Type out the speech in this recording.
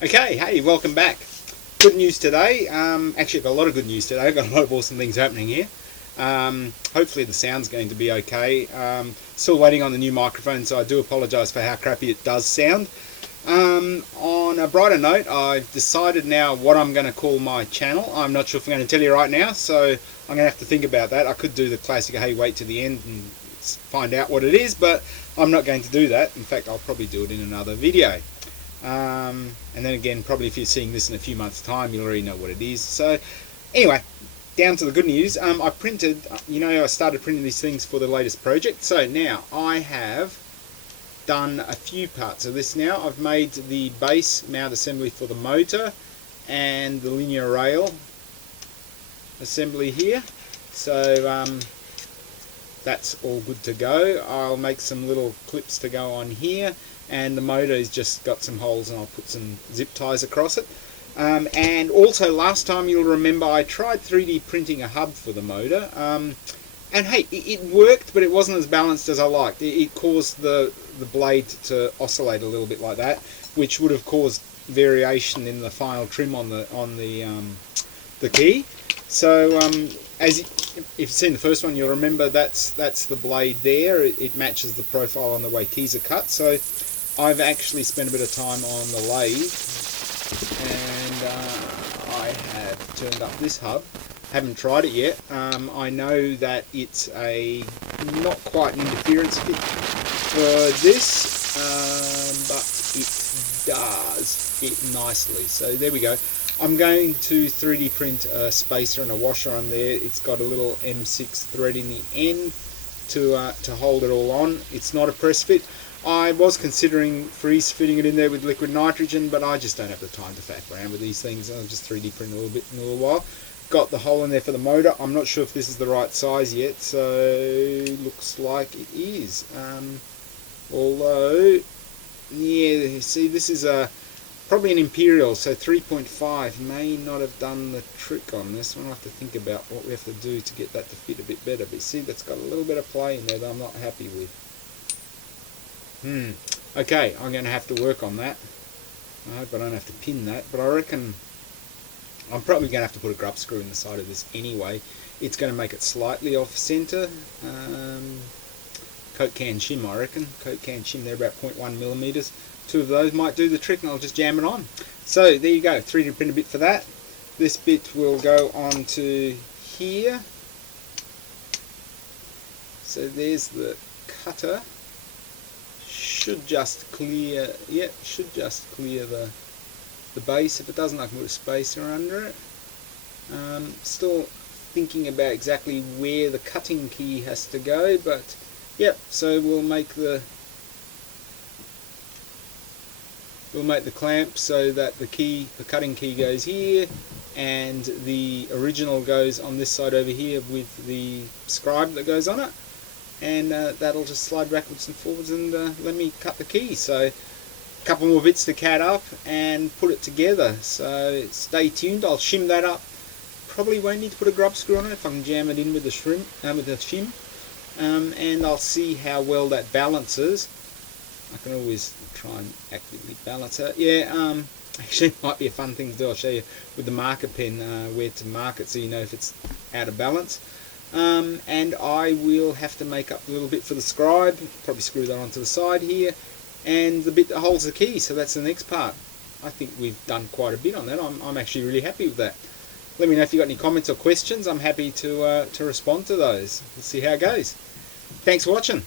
Okay, hey, welcome back. Good news today. Actually, I've got a lot of good news today. I've got a lot of awesome things happening here. Hopefully the sound's going to be okay. Still waiting on the new microphone, so I do apologise for how crappy it does sound. On a brighter note, I've decided now what I'm going to call my channel. I'm not sure if I'm going to tell you right now, so I'm going to have to think about that. I could do the classic, hey, wait to the end and find out what it is, but I'm not going to do that. In fact, I'll probably do it in another video. And then again, probably if you're seeing this in a few months' time, you'll already know what it is. So, anyway, down to the good news. I printed, I started printing these things for the latest project. So now I have done a few parts of this now. I've made the base mount assembly for the motor and the linear rail assembly here. So that's all good to go. I'll make some little clips to go on here, and the motor's just got some holes and I'll put some zip ties across it. And also last time, you'll remember, I tried 3D printing a hub for the motor, and hey, it worked, but it wasn't as balanced as I liked. It caused the blade to oscillate a little bit like that, which would have caused variation in the final trim on the key. So if you've seen the first one, you'll remember that's the blade there. It matches the profile on the way keys are cut. So I've actually spent a bit of time on the lathe, and I have turned up this hub. Haven't tried it yet. I know that it's a not quite an interference fit for this, but it does fit nicely. So there we go. I'm going to 3D print a spacer and a washer on there. It's got a little M6 thread in the end to hold it all on. It's not a press fit. I was considering freeze fitting it in there with liquid nitrogen, but I just don't have the time to faff around with these things. I'll just 3D print a little bit in a little while. Got the hole in there for the motor. I'm not sure if this is the right size yet, so looks like it is. Although, yeah, see, this is probably an Imperial, so 3.5 may not have done the trick on this. We'll have to think about what we have to do to get that to fit a bit better. But see, that's got a little bit of play in there that I'm not happy with. Okay, I'm going to have to work on that. I hope I don't have to pin that, but I reckon I'm probably going to have to put a grub screw in the side of this anyway. It's going to make it slightly off center. Coke can shim, I reckon. Coke can shim, they're about 0.1 millimeters. Two of those might do the trick, and I'll just jam it on. So there you go, 3D print a bit for that. This bit will go on to here. So there's the cutter. Should just clear, yeah, should just clear the base. If it doesn't, I can put a spacer under it. Still thinking about exactly where the cutting key has to go, but yep. So we'll make the clamp so that the cutting key goes here, and the original goes on this side over here with the scribe that goes on it, and that'll just slide backwards and forwards and let me cut the key. So a couple more bits to cat up and put it together. So stay tuned. I'll shim that up. Probably won't need to put a grub screw on it if I can jam it in with the shim, and I'll see how well that balances. I can always try and actively balance it. Yeah, actually it might be a fun thing to do. I'll show you with the marker pen where to mark it so you know if it's out of balance. And I will have to make up a little bit for the scribe, probably screw that onto the side here, and the bit that holds the key, so that's the next part. I think we've done quite a bit on that. I'm actually really happy with that. Let me know if you've got any comments or questions. I'm happy to respond to those. We'll see how it goes. Thanks for watching.